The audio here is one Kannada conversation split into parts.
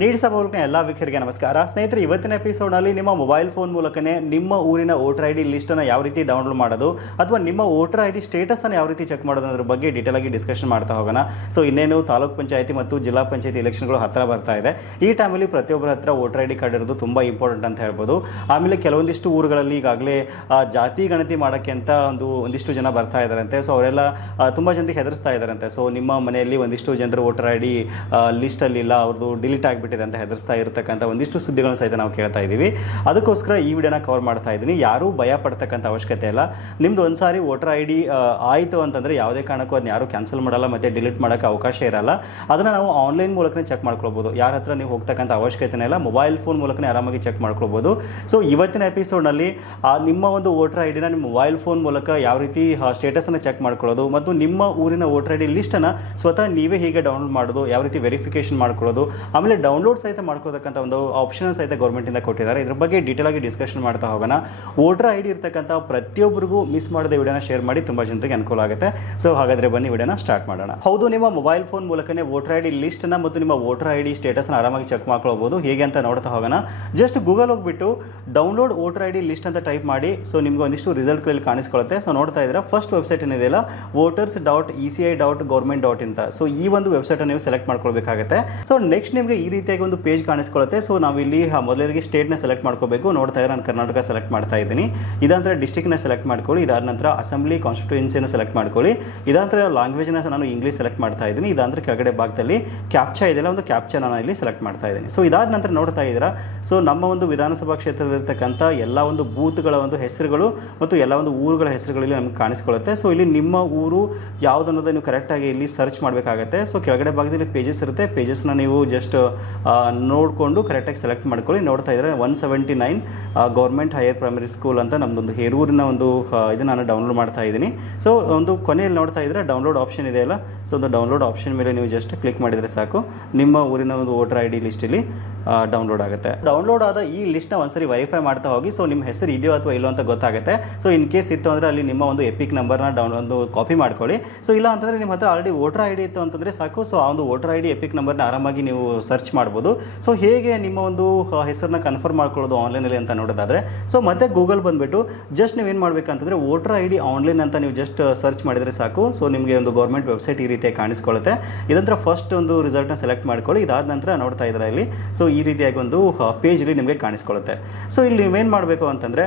ನೀಡಿಸ ಮೂಲಕ ಎಲ್ಲ ವೀಕ್ಷರಿಗೆ ನಮಸ್ಕಾರ. ಸ್ನೇಹಿತರೆ, ಇವತ್ತಿನ ಎಪಿಸೋಡ್ನಲ್ಲಿ ನಿಮ್ಮ ಮೊಬೈಲ್ ಫೋನ್ ಮೂಲಕನೇ ನಿಮ್ಮ ಊರಿನ ವೋಟರ್ ಐ ಡಿ ಲಿಸ್ಟನ್ನು ಯಾವ ರೀತಿ ಡೌನ್ಲೋಡ್ ಮಾಡೋದು, ಅಥವಾ ನಿಮ್ಮ ವೋಟರ್ ಐ ಡಿ ಸ್ಟೇಟಸನ್ನು ಯಾವ ರೀತಿ ಚೆಕ್ ಮಾಡೋದು ಅನ್ನೋದ್ರ ಬಗ್ಗೆ ಡೀಟೇಲ್ ಆಗಿ ಡಿಸ್ಕಷನ್ ಮಾಡ್ತಾ ಹೋಗೋಣ. ಸೊ ಇನ್ನೇನು ತಾಲೂಕ್ ಪಂಚಾಯತಿ ಮತ್ತು ಜಿಲ್ಲಾ ಪಂಚಾಯತಿ ಎಲೆಕ್ಷನ್ಗಳು ಹತ್ತಿರ ಬರ್ತಾ ಇದೆ. ಈ ಟೈಮಲ್ಲಿ ಪ್ರತಿಯೊಬ್ಬರ ಹತ್ರ ವೋಟರ್ ಐ ಡಿ ಕಾರ್ಡ್ ಇರೋದು ತುಂಬ ಇಂಪಾರ್ಟೆಂಟ್ ಅಂತ ಹೇಳ್ಬೋದು. ಆಮೇಲೆ ಕೆಲವೊಂದಿಷ್ಟು ಊರುಗಳಲ್ಲಿ ಈಗಾಗಲೇ ಜಾತಿ ಗಣತಿ ಮಾಡೋಕ್ಕೆ ಅಂತ ಒಂದು, ಒಂದಿಷ್ಟು ಜನ ಬರ್ತಾ ಇದ್ದಾರಂತೆ. ಸೊ ಅವರೆಲ್ಲ ತುಂಬ ಜನರಿಗೆ ಹೆದರಿಸ್ತಾ ಇದ್ದಾರಂತೆ. ಸೊ ನಿಮ್ಮ ಮನೆಯಲ್ಲಿ ಒಂದಿಷ್ಟು ಜನರು ವೋಟರ್ ಐ ಡಿ ಲಿಸ್ಟಲ್ಲಿ ಇಲ್ಲ ಅವ್ರದ್ದು ಡಿಲೀಟ್ ಆಗಿಬಿಟ್ಟಿದೆ ಅಂತ ಹೆದರ್ಸ್ತಾ ಇರತಕ್ಕಂಥ ಒಂದಿಷ್ಟು ಸುದ್ದಿಗಳನ್ನ ಸಹಿತ ನಾವು ಕೇಳ್ತಾ ಇದ್ದೀವಿ. ಅದಕ್ಕೋಸ್ಕರ ಈ ವಿಡಿಯೋನ ಕವರ್ ಮಾಡ್ತಾ ಇದ್ದೀನಿ. ಯಾರೂ ಭಯ ಪಡ್ತಕ್ಕಂಥ ಅವಶ್ಯಕತೆ ಇಲ್ಲ. ನಿಮ್ದು ಒಂದ್ಸಾರಿ ವೋಟರ್ ಐ ಡಿ ಆಯಿತು ಅಂತಂದರೆ ಯಾವುದೇ ಕಾರಣಕ್ಕೂ ಅದನ್ನ ಯಾರು ಕ್ಯಾನ್ಸಲ್ ಮಾಡಲ್ಲ ಮತ್ತು ಡಿಲೀಟ್ ಮಾಡೋಕ್ಕೆ ಅವಕಾಶ ಇರಲ್ಲ. ಅದನ್ನು ನಾವು ಆನ್ಲೈನ್ ಮೂಲಕನೇ ಚೆಕ್ ಮಾಡ್ಕೊಳ್ಬೋದು. ಯಾರ ಹತ್ರ ನೀವು ಹೋಗ್ತಕ್ಕಂಥ ಅವಶ್ಯಕತೆನೇ ಇಲ್ಲ ಮೊಬೈಲ್ ಫೋನ್ ಮೂಲಕನೇ ಆರಾಮಾಗಿ ಚೆಕ್ ಮಾಡ್ಕೊಳ್ಬೋದು. ಸೊ ಇವತ್ತಿನ ಎಪಿಸೋಡ್ನಲ್ಲಿ ನಿಮ್ಮ ಒಂದು ವೋಟರ್ ಐ ಡಿನ ನಿಮ್ಮ ಮೊಬೈಲ್ ಫೋನ್ ಮೂಲಕ ಯಾವ ರೀತಿ ಸ್ಟೇಟಸನ್ನು ಚೆಕ್ ಮಾಡ್ಕೊಳ್ಳೋದು ಮತ್ತು ನಿಮ್ಮ ಊರಿನ ವೋಟರ್ ಐ ಡಿ ಲಿಸ್ಟನ್ನು ಸ್ವತಃ ನೀವೇ ಹೇಗೆ ಡೌನ್ಲೋಡ್ ಮಾಡೋದು, ಯಾವ ರೀತಿ ವೆರಿಫಿಕೇಶನ್ ಮಾಡ್ಕೊಳ್ಳೋದು, ಆಮೇಲೆ ಡೌನ್ಲೋಡ್ ಸಹಿತ ಮಾಡ್ಕೋತಕ್ಕಂಥ ಒಂದು ಆಪ್ಷನ್ ಸಹಿತ ಗೌರ್ಮೆಂಟಿಂದ ಕೊಟ್ಟಿದ್ದಾರೆ. ಇದ್ರ ಬಗ್ಗೆ ಡೀಟೇಲ್ ಆಗಿ ಡಿಸ್ಕಷನ್ ಮಾಡ್ತಾ ಹೋಗೋಣ. ವೋಟರ್ ಐ ಡಿ ಇರ್ತಕ್ಕಂಥ ಪ್ರತಿಯೊಬ್ಬರಿಗೂ ಮಿಸ್ ಮಾಡದೆ ವಿಡಿಯೋನ ಶೇರ್ ಮಾಡಿ ತುಂಬ ಜನರಿಗೆ ಅನುಕೂಲ ಆಗುತ್ತೆ. ಸೊ ಹಾಗಾದ್ರೆ ಬನ್ನಿ ವಿಡಿಯೋನ ಸ್ಟಾರ್ಟ್ ಮಾಡೋಣ. ಹೌದು, ನಿಮ್ಮ ಮೊಬೈಲ್ ಫೋನ್ ಮೂಲಕನೇ ವೋಟರ್ ಐ ಡಿ ಲಿಸ್ಟನ್ನು ಮತ್ತು ನಿಮ್ಮ ವೋಟರ್ ಐ ಡಿ ಸ್ಟೇಟಸ್ನ ಆರಾಮಾಗಿ ಚೆಕ್ ಮಾಡ್ಕೊಳ್ಬೋದು. ಹೇಗೆ ಅಂತ ನೋಡ್ತಾ ಹೋಗೋಣ. ಜಸ್ಟ್ ಗೂಗಲ್ ಹೋಗ್ಬಿಟ್ಟು download voter I D list ಅಂತ ಟೈಪ್ ಮಾಡಿ. ಸೊ ನಿಮ್ಗೆ ಒಂದಿಷ್ಟು ರಿಸಲ್ಟ್ಗಳಲ್ಲಿ ಕಾಣಿಸ್ಕೊಳ್ಳುತ್ತೆ ಸೊ ನೋಡ್ತಾ ಇದ್ರೆ ಫಸ್ಟ್ ವೆಬ್ಸೈಟ್ ಏನಿದೆಯಲ್ಲ voters dot E C I dot government dot ಇಂತ ಸೊ ಈ ಒಂದು ವೆಬ್ಸೈಟ್ ನೀವು ಸೆಲೆಕ್ಟ್ ಮಾಡ್ಕೊಳ್ಬೇಕಾಗುತ್ತೆ. ಸೊ ನೆಕ್ಸ್ಟ್ ನಿಮಗೆ ಈ ರೀತಿಯಾಗಿ ಒಂದು ಪೇಜ್ ಕಾಣಿಸ್ಕೊಳ್ಳುತ್ತೆ. ಸೊ ನಾವಿಲ್ಲಿ ಮೊದಲಿಗೆ ಸ್ಟೇಟ್ನ ಸೆಲೆಕ್ಟ್ ಮಾಡ್ಕೋಬೇಕು. ನೋಡ್ತಾ ಇದ್ದಾರೆ ನಾನು ಕರ್ನಾಟಕ ಸೆಲೆಕ್ಟ್ ಮಾಡ್ತಾ ಇದ್ದೀನಿ. ಇದಾಂತರ ಡಿಸ್ಟಿಕ್ನ ಸೆಲೆಕ್ಟ್ ಮಾಡ್ಕೊಳ್ಳಿ. ಇದಾದ ನಂತರ ಅಸೆಂಬ್ಲಿ ಕಾನ್ಸ್ಟಿಟ್ಯೂನ್ಸಿನ ಸೆಲೆಕ್ಟ್ ಮಾಡ್ಕೊಳ್ಳಿ. ಇದಾಂತರ ಲ್ಯಾಂಗ್ವೇಜ್ನ ನಾನು ಇಂಗ್ಲೀಷ್ ಸೆಲೆಕ್ಟ್ ಮಾಡ್ತಾ ಇದ್ದೀನಿ. ಇದಾಂತರ ಕೆಳಗಡೆ ಭಾಗದಲ್ಲಿ ಕ್ಯಾಪ್ಚಾ ಇದೆಲ್ಲ ಒಂದು ಕ್ಯಾಪ್ಚಾ ನಾನು ಇಲ್ಲಿ ಸೆಲೆಕ್ಟ್ ಮಾಡ್ತಾ ಇದ್ದೀನಿ. ಸೊ ಇದಾದ ನಂತರ ನೋಡ್ತಾ ಇದ್ದೀರಾ? ಸೊ ನಮ್ಮ ಒಂದು ವಿಧಾನಸಭಾ ಕ್ಷೇತ್ರದಲ್ಲಿರ್ತಕ್ಕಂಥ ಎಲ್ಲ ಒಂದು ಬೂತ್ಗಳ ಒಂದು ಹೆಸರುಗಳು ಮತ್ತು ಎಲ್ಲ ಒಂದು ಊರುಗಳ ಹೆಸರುಗಳಲ್ಲಿ ನಮಗೆ ಕಾಣಿಸ್ಕೊಳ್ಳುತ್ತೆ. ಸೊ ಇಲ್ಲಿ ನಿಮ್ಮ ಊರು ಯಾವುದನ್ನೋದು ನೀವು ಕರೆಕ್ಟಾಗಿ ಇಲ್ಲಿ ಸರ್ಚ್ ಮಾಡಬೇಕಾಗತ್ತೆ. ಸೊ ಕೆಳಗಡೆ ಭಾಗದಲ್ಲಿ ಪೇಜಸ್ ಇರುತ್ತೆ. ಪೇಜಸ್ನ ನೀವು ಜಸ್ಟ್ ನೋಡಿಕೊಂಡು ಕರೆಕ್ಟಾಗಿ ಸೆಲೆಕ್ಟ್ ಮಾಡ್ಕೊಳ್ಳಿ. ನೋಡ್ತಾ ಇದ್ದರೆ one seventy nine government higher primary school ಅಂತ ನಮ್ಮದೊಂದು ಹೇರೂರಿನ ಒಂದು ಇದು ನಾನು ಡೌನ್ಲೋಡ್ ಮಾಡ್ತಾ ಇದ್ದೀನಿ. ಸೊ ಒಂದು ಕೊನೆಯಲ್ಲಿ ನೋಡ್ತಾ ಇದ್ದರೆ ಡೌನ್ಲೋಡ್ ಆಪ್ಷನ್ ಇದೆಯಲ್ಲ ಸೊ ಒಂದು ಡೌನ್ಲೋಡ್ ಆಪ್ಷನ್ ಮೇಲೆ ನೀವು ಜಸ್ಟ್ ಕ್ಲಿಕ್ ಮಾಡಿದರೆ ಸಾಕು. ನಿಮ್ಮ ಊರಿನ ಒಂದು ವೋಟರ್ ಐ ಡಿ ಲಿಸ್ಟಲ್ಲಿ ಡೌನ್ಲೋಡ್ ಆಗುತ್ತೆ. ಡೌನ್ಲೋಡ್ ಆದ ಈ ಲಿಸ್ಟ್ನ ಒಂದ್ಸರಿ ವೆರಿಫೈ ಮಾಡ್ತಾ ಹೋಗಿ. ಸೊ ನಿಮ್ಮ ಹೆಸರು ಇದೆಯೋ ಅಥವಾ ಇಲ್ಲೋ ಅಂತ ಗೊತ್ತಾಗುತ್ತೆ. ಸೊ ಇನ್ ಕೇಸ್ ಇತ್ತು ಅಂದರೆ ಅಲ್ಲಿ ನಿಮ್ಮ ಒಂದು ಎಪಿಕ್ ನಂಬರ್ನ ಡೌನ್ ಒಂದು ಕಾಪಿ ಮಾಡ್ಕೊಳ್ಳಿ. ಸೊ ಇಲ್ಲ ಅಂತಂದರೆ ನಿಮ್ಮ ಹತ್ರ ಆಲ್ರೆಡಿ ವೋಟರ್ ಐ ಡಿ ಇತ್ತು ಅಂತಂದರೆ ಸಾಕು. ಸೊ ಆ ಒಂದು ವೋಟರ್ ಐ ಡಿ ಎಪಿಕ್ ನಂಬರ್ನ ಆರಾಮಾಗಿ ನೀವು ಸರ್ಚ್ ಮಾಡ್ಬೋದು. ಸೊ ಹೇಗೆ ನಿಮ್ಮ ಒಂದು ಹೆಸರನ್ನ ಕನ್ಫರ್ಮ್ ಮಾಡ್ಕೊಳ್ಳೋದು ಆನ್ಲೈನಲ್ಲಿ ಅಂತ ನೋಡೋದಾದರೆ. ಸೊ ಮತ್ತೆ ಗೂಗಲ್ ಬಂದುಬಿಟ್ಟು ಜಸ್ಟ್ ನೀವು ಏನು ಮಾಡಬೇಕಂತಂದರೆ ವೋಟರ್ ಐ ಡಿ ಆನ್ಲೈನ್ ಅಂತ ನೀವು ಜಸ್ಟ್ ಸರ್ಚ್ ಮಾಡಿದರೆ ಸಾಕು. ಸೊ ನಿಮಗೆ ಒಂದು ಗೌರ್ಮೆಂಟ್ ವೆಬ್ಸೈಟ್ ಈ ರೀತಿ ಕಾಣಿಸ್ಕೊಳ್ಳುತ್ತೆ. ಇದಂತರ ಫಸ್ಟ್ ಒಂದು ರಿಸಲ್ಟ್ನ ಸೆಲೆಕ್ಟ್ ಮಾಡ್ಕೊಳ್ಳಿ. ಇದಾದ ನಂತರ ನೋಡ್ತಾ ಇದ್ದಾರೆ ಇಲ್ಲಿ. ಸೊ ಈ ರೀತಿಯಾಗಿ ಒಂದು ಪೇಜಲ್ಲಿ ನಿಮಗೆ ಕಾಣಿಸ್ಕೊಳ್ಳುತ್ತೆ. ಸೊ ಇಲ್ಲಿ ನೀವೇನು ಮಾಡಬೇಕು ಅಂತಂದರೆ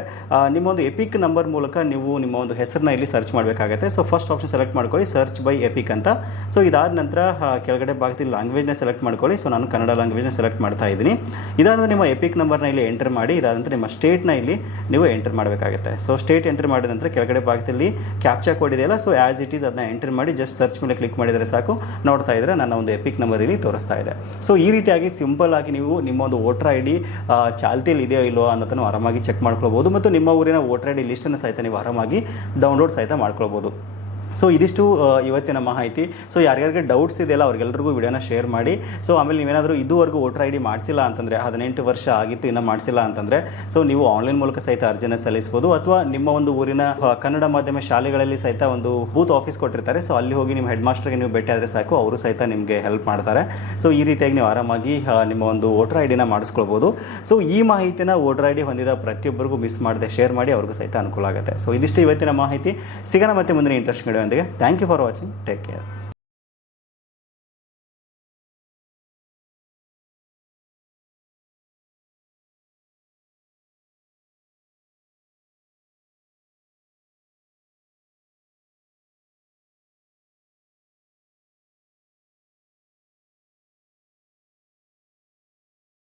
ನಿಮ್ಮ ಒಂದು ಎಪಿಕ್ ನಂಬರ್ ಮೂಲಕ ನೀವು ನಿಮ್ಮ ಒಂದು ಹೆಸರನ್ನ ಇಲ್ಲಿ ಸರ್ಚ್ ಮಾಡಬೇಕಾಗುತ್ತೆ. ಸೊ ಫಸ್ಟ್ ಆಪ್ಷನ್ ಸೆಲೆಕ್ಟ್ ಮಾಡ್ಕೊಳ್ಳಿ ಸರ್ಚ್ ಬೈ ಎಪಿಕ್ ಅಂತ. ಸೊ ಇದಾದ ನಂತರ ಕೆಳಗಡೆ ಭಾಗದಲ್ಲಿ ಲ್ಯಾಂಗ್ವೇಜ್ನ ಸೆಲೆಕ್ಟ್ ಮಾಡ್ಕೊಳ್ಳಿ. ಸೊ ನಾನು ಕನ್ನಡ ಲ್ಯಾಂಗ್ವೇಜ್ನ ಸೆಲೆಕ್ಟ್ ಮಾಡ್ತಾ ಇದ್ದೀನಿ. ಇದಾದ ನಿಮ್ಮ ಎಪಿಕ್ ನಂಬರ್ನ ಇಲ್ಲಿ ಎಂಟರ್ ಮಾಡಿ, ಇದಾದ ನಂತರ ನಿಮ್ಮ ಸ್ಟೇಟ್ನ ಇಲ್ಲಿ ನೀವು ಎಂಟರ್ ಮಾಡಬೇಕಾಗುತ್ತೆ. ಸೊ ಸ್ಟೇಟ್ ಎಂಟರ್ ಮಾಡಿದ ನಂತರ ಕೆಳಗಡೆ ಭಾಗದಲ್ಲಿ ಕ್ಯಾಪ್ಚಾ ಕೋಡ್ ಇದೆಯಲ್ಲ ಸೊ ಆ್ಯಸ್ ಇಟ್ ಈಸ್ ಅದನ್ನ ಎಂಟರ್ ಮಾಡಿ ಜಸ್ಟ್ ಸರ್ಚ್ ಮೇಲೆ ಕ್ಲಿಕ್ ಮಾಡಿದರೆ ಸಾಕು. ನೋಡ್ತಾ ಇದ್ರೆ ನನ್ನ ಒಂದು ಎಪಿಕ್ ನಂಬರ್ ಇಲ್ಲಿ ತೋರಿಸ್ತಾ ಇದೆ. ಸೊ ಈ ರೀತಿಯಾಗಿ ಸಿಂಪಲ್ ಆಗಿ ನೀವು ನಿಮ್ಮ ಒಂದು ವೋಟರ್ ಐ ಡಿ ಚಾಲ್ತಿಯಲ್ಲಿ ಇದೆಯೋ ಇಲ್ಲೋ ಅನ್ನೋದನ್ನು ಆರಾಮಾಗಿ ಚೆಕ್ ಮಾಡ್ಕೊಳ್ಬೋದು. ಮತ್ತು ನಿಮ್ಮ ಊರಿನ ವೋಟರ್ ಐ ಡಿ ಲಿಸ್ಟನ್ನು ಸಹಿತ ನೀವು ಆರಾಮಾಗಿ ಡೌನ್ಲೋಡ್ ಸಹಿತ ಮಾಡ್ಕೊಳ್ಬೋದು. ಸೊ ಇದಿಷ್ಟು ಇವತ್ತಿನ ಮಾಹಿತಿ. ಸೊ ಯಾರ್ಯಾರಿಗೆ ಡೌಟ್ಸ್ ಇದೆಯಲ್ಲ ಅವ್ರಿಗೆಲ್ರಿಗೂ ವಿಡಿಯೋನ ಶೇರ್ ಮಾಡಿ. ಸೊ ಆಮೇಲೆ ನೀವೇನಾದರೂ ಇದುವರೆಗೂ ವೋಟರ್ ಐ ಡಿ ಮಾಡಿಸಿಲ್ಲ ಅಂತಂದರೆ, ಹದಿನೆಂಟು ವರ್ಷ ಆಗಿತ್ತು ಇನ್ನೂ ಮಾಡಿಸಿಲ್ಲ ಅಂತಂದರೆ ಸೊ ನೀವು ಆನ್ಲೈನ್ ಮೂಲಕ ಸಹಿತ ಅರ್ಜಿನ ಸಲ್ಲಿಸ್ಬೋದು ಅಥವಾ ನಿಮ್ಮ ಒಂದು ಊರಿನ ಕನ್ನಡ ಮಾಧ್ಯಮ ಶಾಲೆಗಳಲ್ಲಿ ಸಹಿತ ಒಂದು ಬೂತ್ ಆಫೀಸ್ ಕೊಟ್ಟಿರ್ತಾರೆ. ಸೊ ಅಲ್ಲಿ ಹೋಗಿ ನಿಮ್ಮ ಹೆಡ್ ಮಾಸ್ಟರ್ಗೆ ನೀವು ಭೇಟಿ ಆದರೆ ಸಾಕು, ಅವರು ಸಹಿತ ನಿಮಗೆ ಹೆಲ್ಪ್ ಮಾಡ್ತಾರೆ. ಸೊ ಈ ರೀತಿಯಾಗಿ ನೀವು ಆರಾಮಾಗಿ ನಿಮ್ಮ ಒಂದು ವೋಟರ್ ಐ ಡಿನ ಮಾಡಿಸ್ಕೊಳ್ಬೋದು ಸೊ ಈ ಮಾಹಿತಿನ ವೋಟರ್ ಐ ಡಿ ಹೊಂದಿದ ಪ್ರತಿಯೊಬ್ಬರಿಗೂ ಮಿಸ್ ಮಾಡದೆ ಶೇರ್ ಮಾಡಿ, ಅವ್ರಿಗೂ ಸಹಿತ ಅನುಕೂಲ ಆಗುತ್ತೆ. ಸೊ ಇದಿಷ್ಟು ಇವತ್ತಿನ ಮಾಹಿತಿ. ಸಿಗೋಣ ಮತ್ತೆ ಮುಂದಿನ ಇಂಟ್ರೆಸ್ಟ್ అందుకే thank you for watching take care